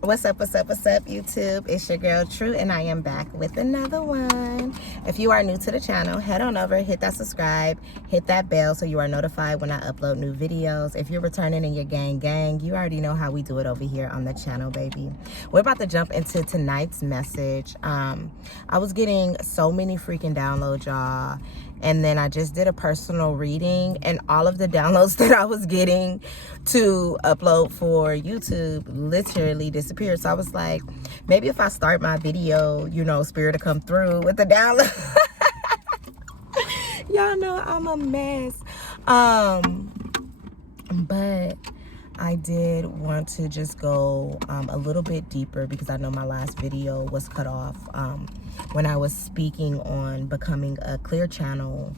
What's up, YouTube? It's your girl, True, and I am back with another one. If you are new to the channel, head on over, hit that subscribe, hit that bell so you are notified when I upload new videos. If you're returning in your gang, you already know how we do it over here on the channel, baby. We're about to jump into tonight's message. I was getting so many freaking downloads, y'all. And then I just did a personal reading, and all of the downloads that I was getting to upload for YouTube literally disappeared. So I was like, maybe if I start my video, you know, Spirit to come through with the download. Y'all know I'm a mess. But I did want to just go a little bit deeper because I know my last video was cut off when I was speaking on becoming a clear channel.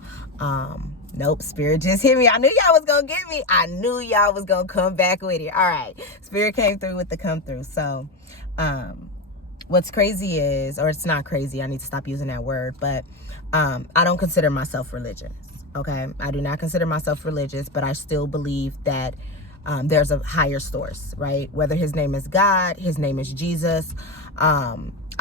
Nope, Spirit just hit me. I knew y'all was gonna get me. I knew y'all was gonna come back with it. All right, Spirit came through with the come through. So what's crazy is, or it's not crazy, I need to stop using that word, but I don't consider myself religious. Okay, I do not consider myself religious, but I still believe that there's a higher source, right? Whether his name is God, his name is Jesus.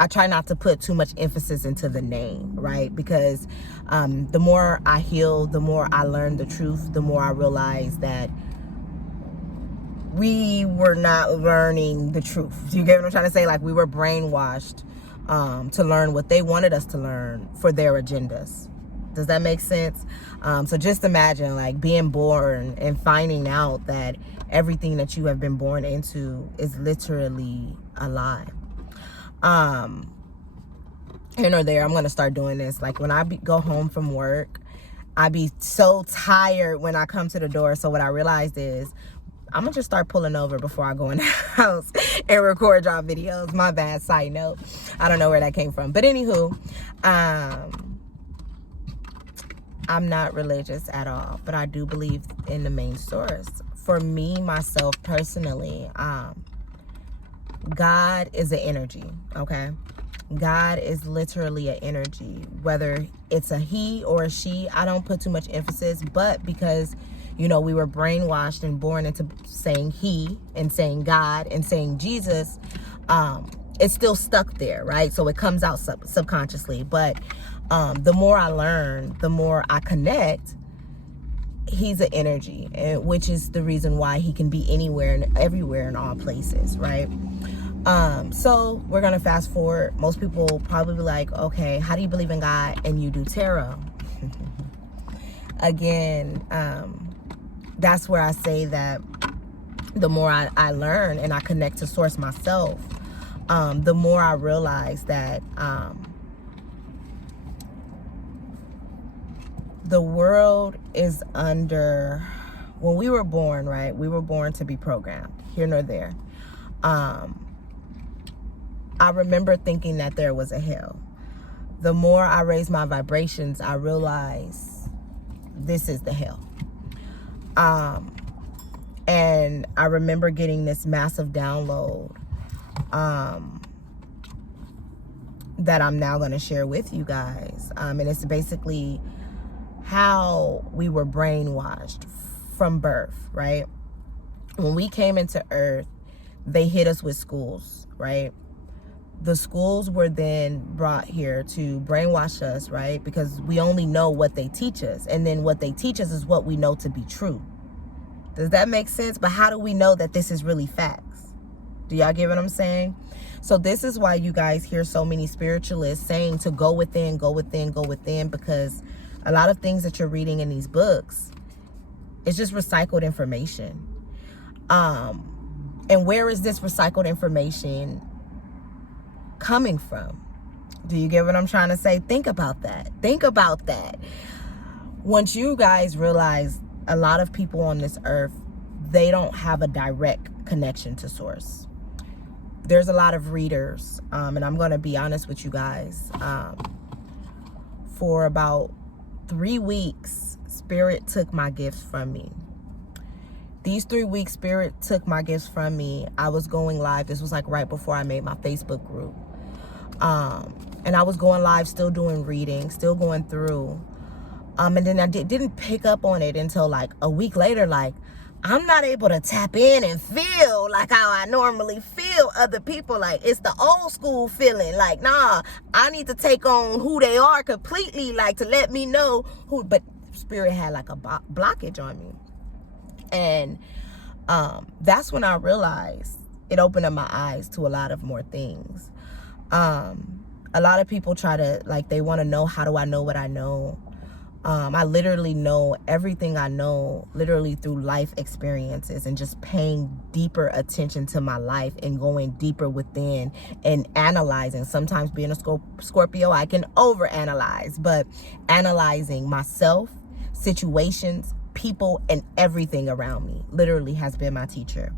I try not to put too much emphasis into the name, right? Because the more I heal, the more I learn the truth, the more I realize that we were not learning the truth. Do you get what I'm trying to say? Like, we were brainwashed to learn what they wanted us to learn for their agendas. Does that make sense? So just imagine, like, being born and finding out that everything that you have been born into is literally a lie. Here nor there, I'm going to start doing this. Like, when I go home from work, I be so tired when I come to the door. So what I realized is I'm going to just start pulling over before I go in the house and record y'all videos. My bad, side note. I don't know where that came from. But anywho, I'm not religious at all, but I do believe in the main source. For me, myself, personally, God is an energy, okay? God is literally an energy. Whether it's a he or a she, I don't put too much emphasis, but because, you know, we were brainwashed and born into saying he and saying God and saying Jesus, it's still stuck there, right? So it comes out subconsciously. But the more I learn, the more I connect. He's an energy, which is the reason why he can be anywhere and everywhere in all places, right? So we're gonna fast forward. Most people probably be like, okay, how do you believe in God and you do tarot? Again, that's where I say that the more I learn and I connect to source myself, the more I realize that the world is under, when we were born, right? We were born to be programmed, here nor there. I remember thinking that there was a hell. The more I raise my vibrations, I realize this is the hell. And I remember getting this massive download that I'm now going to share with you guys. And it's basically how we were brainwashed from birth, right? When we came into earth, they hit us with schools, right? The schools were then brought here to brainwash us, right? Because we only know what they teach us. And then what they teach us is what we know to be true. Does that make sense? But how do we know that this is really facts? Do y'all get what I'm saying? So this is why you guys hear so many spiritualists saying to go within, go within, go within, because a lot of things that you're reading in these books, it's just recycled information. And where is this recycled information coming from? Do you get what I'm trying to say? Think about that. Think about that. Once you guys realize a lot of people on this earth, they don't have a direct connection to source. There's a lot of readers, and I'm going to be honest with you guys. For about 3 weeks, Spirit took my gifts from me. These 3 weeks, Spirit took my gifts from me. I was going live. This was like right before I made my Facebook group. And I was going live, still doing reading, still going through. And then I didn't pick up on it until like a week later, like, I'm not able to tap in and feel like how I normally feel other people. Like, it's the old school feeling. Like, nah, I need to take on who they are completely, like, to let me know who. But Spirit had like a blockage on me. And that's when I realized it opened up my eyes to a lot of more things. A lot of people try to, like, they want to know, how do I know what I know? I literally know everything I know literally through life experiences and just paying deeper attention to my life and going deeper within and analyzing. Sometimes being a Scorpio, I can overanalyze, but analyzing myself, situations, people, and everything around me literally has been my teacher.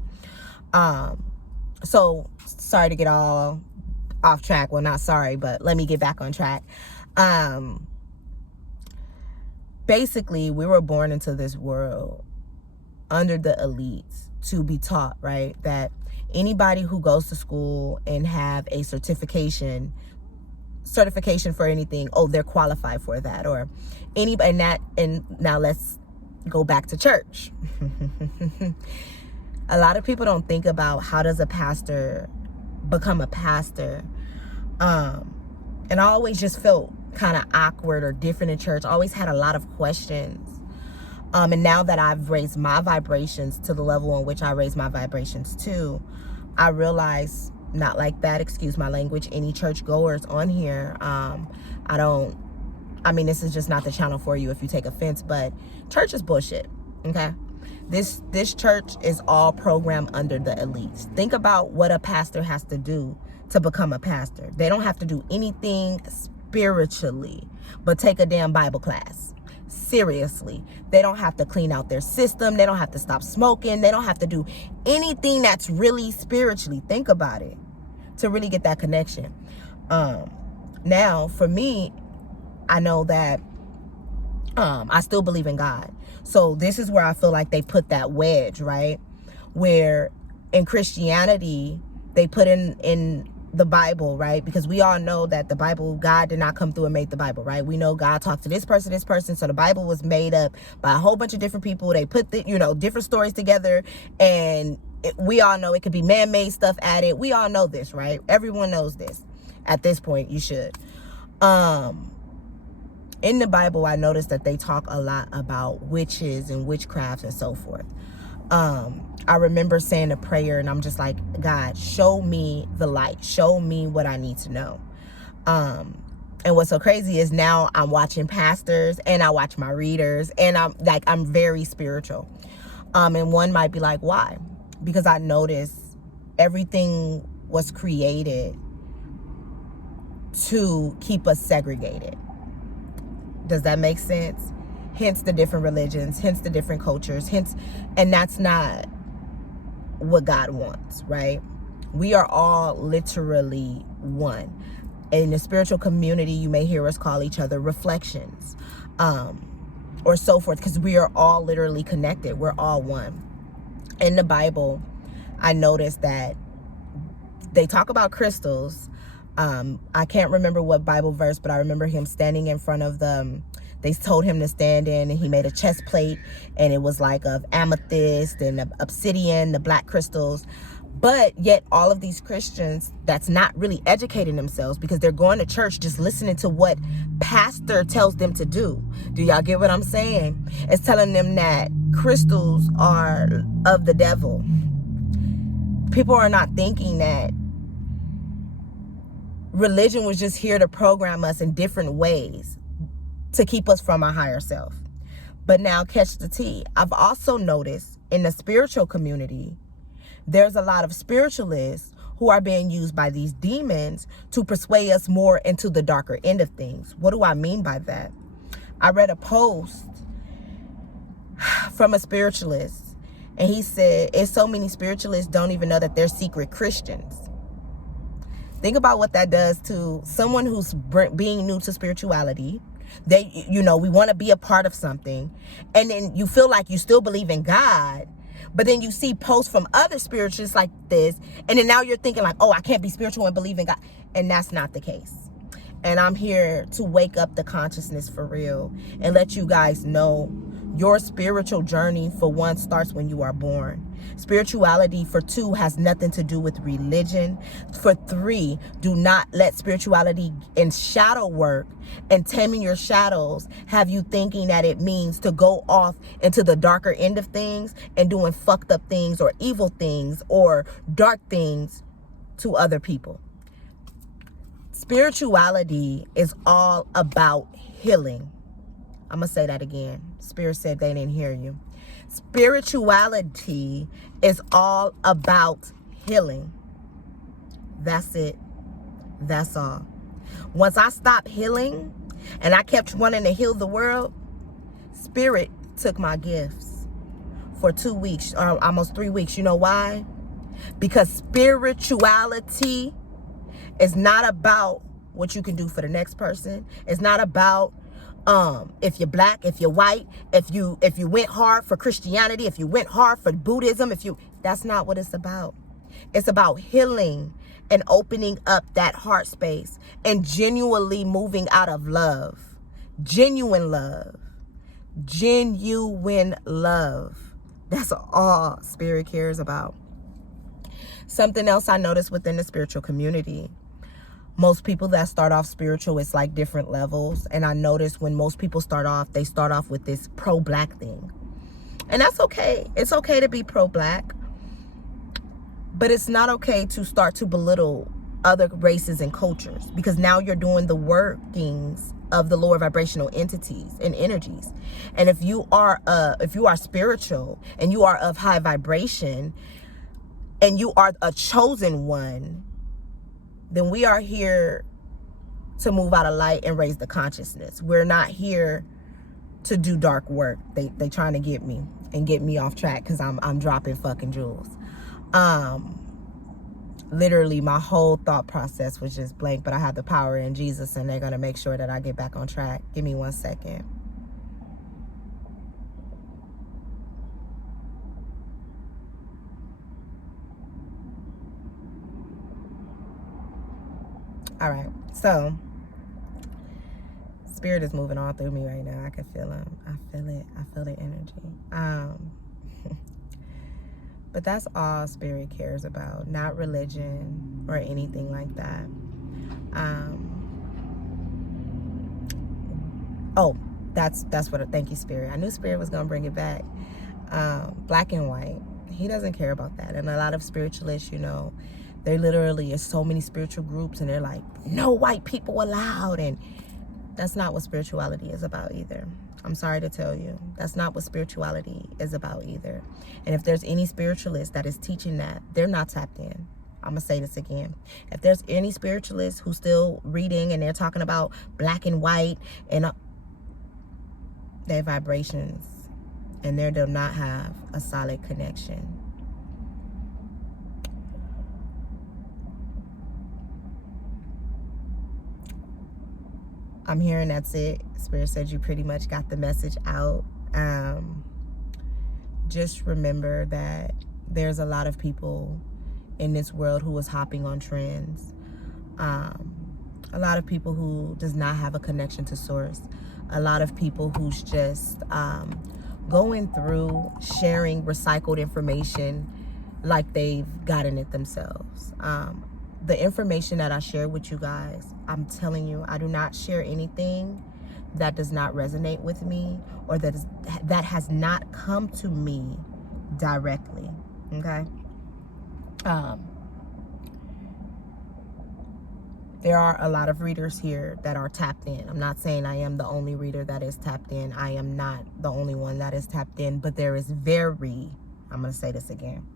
So sorry to get all off track. Well, not sorry, but let me get back on track. Basically, we were born into this world under the elites to be taught, right, that anybody who goes to school and have a certification for anything, oh, they're qualified for that. Or anybody, and now let's go back to church. A lot of people don't think about, how does a pastor become a pastor? And I always just felt kind of awkward or different in church. I always had a lot of questions. And now that I've raised my vibrations to the level in which I raise my vibrations to, I realize, not like that, excuse my language, any church goers on here. This is just not the channel for you if you take offense, but church is bullshit, okay? This church is all programmed under the elites. Think about what a pastor has to do to become a pastor. They don't have to do anything spiritually but take a damn Bible class. Seriously. They don't have to clean out their system. They don't have to stop smoking. They don't have to do anything that's really spiritually. Think about it, to really get that connection. Now, for me, I know that I still believe in God. So this is where I feel like they put that wedge, right? Where in Christianity, they put in the Bible, right? Because we all know that the Bible, God did not come through and make the Bible, right? We know God talked to this person. So the Bible was made up by a whole bunch of different people. They put different stories together, and we all know it could be man-made stuff added. We all know this, right? Everyone knows this. At this point, you should. In the Bible, I noticed that they talk a lot about witches and witchcraft and so forth. I remember saying a prayer, and I'm just like, God, show me the light. Show me what I need to know. And what's so crazy is now I'm watching pastors and I watch my readers, and I'm very spiritual. And one might be like, why? Because I noticed everything was created to keep us segregated. Does that make sense? Hence the different religions, hence the different cultures, and that's not what God wants, right? We are all literally one. In the spiritual community, you may hear us call each other reflections, or so forth, because we are all literally connected. We're all one. In the Bible, I noticed that they talk about crystals. I can't remember what Bible verse, but I remember him standing in front of they told him to stand in, and he made a chest plate, and it was like of amethyst and obsidian, the black crystals. But yet all of these Christians that's not really educating themselves, because they're going to church just listening to what pastor tells them to do. Do y'all get what I'm saying? It's telling them that crystals are of the devil. People are not thinking that religion was just here to program us in different ways to keep us from our higher self. But now catch the tea. I've also noticed in the spiritual community, there's a lot of spiritualists who are being used by these demons to persuade us more into the darker end of things. What do I mean by that? I read a post from a spiritualist, and he said, it's so many spiritualists don't even know that they're secret Christians. Think about what that does to someone who's being new to spirituality. They, we want to be a part of something, and then you feel like you still believe in God, but then you see posts from other spiritualists like this, and then now you're thinking like, oh, I can't be spiritual and believe in God. And that's not the case. And I'm here to wake up the consciousness for real and let you guys know Your spiritual journey, for one, starts when you are born. Spirituality, for two, has nothing to do with religion. For three, do not let spirituality and shadow work and taming your shadows have you thinking that it means to go off into the darker end of things and doing fucked up things or evil things or dark things to other people. Spirituality is all about healing. I'm going to say that again. Spirit said they didn't hear you. Spirituality is all about healing. That's it. That's all. Once I stopped healing and I kept wanting to heal the world, Spirit took my gifts for 2 weeks, or almost 3 weeks. You know why? Because spirituality is not about what you can do for the next person. It's not about if you're black, if you're white, if you went hard for Christianity, if you went hard for Buddhism, that's not what it's about. It's about healing and opening up that heart space and genuinely moving out of love. Genuine love. Genuine love. That's all Spirit cares about. Something else I noticed within the spiritual community, most people that start off spiritual, it's like different levels. And I noticed when most people start off, they start off with this pro-black thing. And that's okay. It's okay to be pro-black. But it's not okay to start to belittle other races and cultures, because now you're doing the workings of the lower vibrational entities and energies. And if you are spiritual and you are of high vibration and you are a chosen one, then we are here to move out of light and raise the consciousness. We're not here to do dark work. They trying to get me and get me off track because I'm dropping fucking jewels. Literally my whole thought process was just blank, but I have the power in Jesus and they're gonna make sure that I get back on track. Give me 1 second. All right, so Spirit is moving all through me right now. I can feel him. I feel it. I feel the energy. But that's all Spirit cares about, not religion or anything like that. Oh, that's what. Thank you, Spirit. I knew Spirit was gonna bring it back. Black and white. He doesn't care about that. And a lot of spiritualists, you know, there literally is so many spiritual groups, and they're like, no white people allowed, and that's not what spirituality is about either. I'm sorry to tell you, that's not what spirituality is about either. And if there's any spiritualist that is teaching that, they're not tapped in. I'm gonna say this again. If there's any spiritualist who's still reading and they're talking about black and white and their vibrations, and they do not have a solid connection. I'm hearing that's it. Spirit said you pretty much got the message out. Just remember that there's a lot of people in this world who is hopping on trends. A lot of people who does not have a connection to source. A lot of people who's just going through sharing recycled information like they've gotten it themselves. The information that I share with you guys, I'm telling you, I do not share anything that does not resonate with me or that has not come to me directly, okay? There are a lot of readers here that are tapped in. I'm not saying I am the only reader that is tapped in. I am not the only one that is tapped in, but there is I'm going to say this again.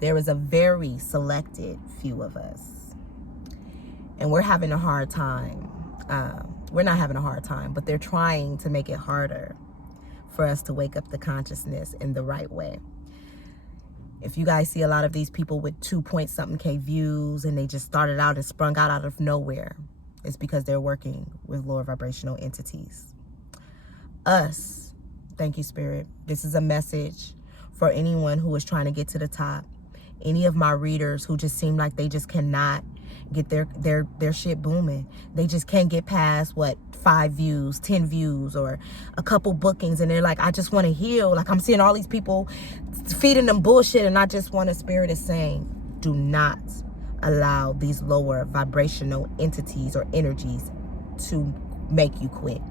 There is a very selected few of us. And we're having a hard time. We're not having a hard time, but they're trying to make it harder for us to wake up the consciousness in the right way. If you guys see a lot of these people with 2-point-something-K views and they just started out and sprung out of nowhere, it's because they're working with lower vibrational entities. Us, thank you, Spirit. This is a message for anyone who is trying to get to the top. Any of my readers who just seem like they just cannot get their shit booming. They just can't get past, what, 5 views, 10 views, or a couple bookings, and they're like, I just want to heal. Like, I'm seeing all these people feeding them bullshit, and I just want to. Spirit is saying, do not allow these lower vibrational entities or energies to make you quit.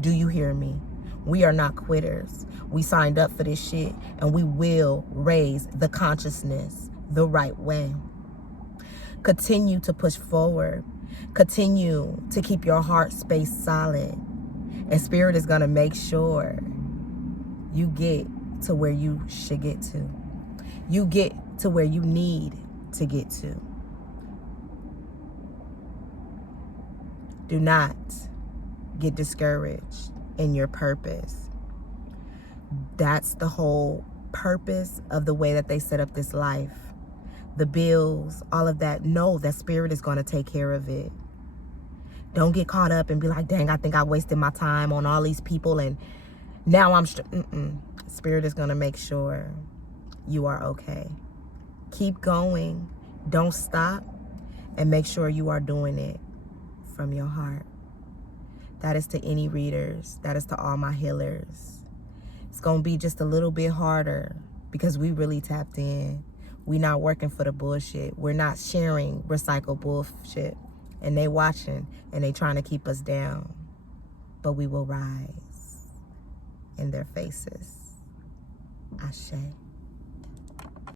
Do you hear me? We are not quitters. We signed up for this shit, and we will raise the consciousness the right way. Continue to push forward. Continue to keep your heart space solid. And Spirit is going to make sure you get to where you should get to. You get to where you need to get to. Do not get discouraged in your purpose. That's the whole purpose of the way that they set up this life. The bills, all of that. Know that Spirit is going to take care of it. Don't get caught up and be like, dang, I think I wasted my time on all these people and now I'm Spirit is going to make sure you are okay. Keep going. Don't stop, and make sure you are doing it from your heart. That is to any readers. That is to all my healers. It's going to be just a little bit harder because we really tapped in. We not working for the bullshit. We're not sharing recycled bullshit. And they watching and they trying to keep us down. But we will rise in their faces. Ashe.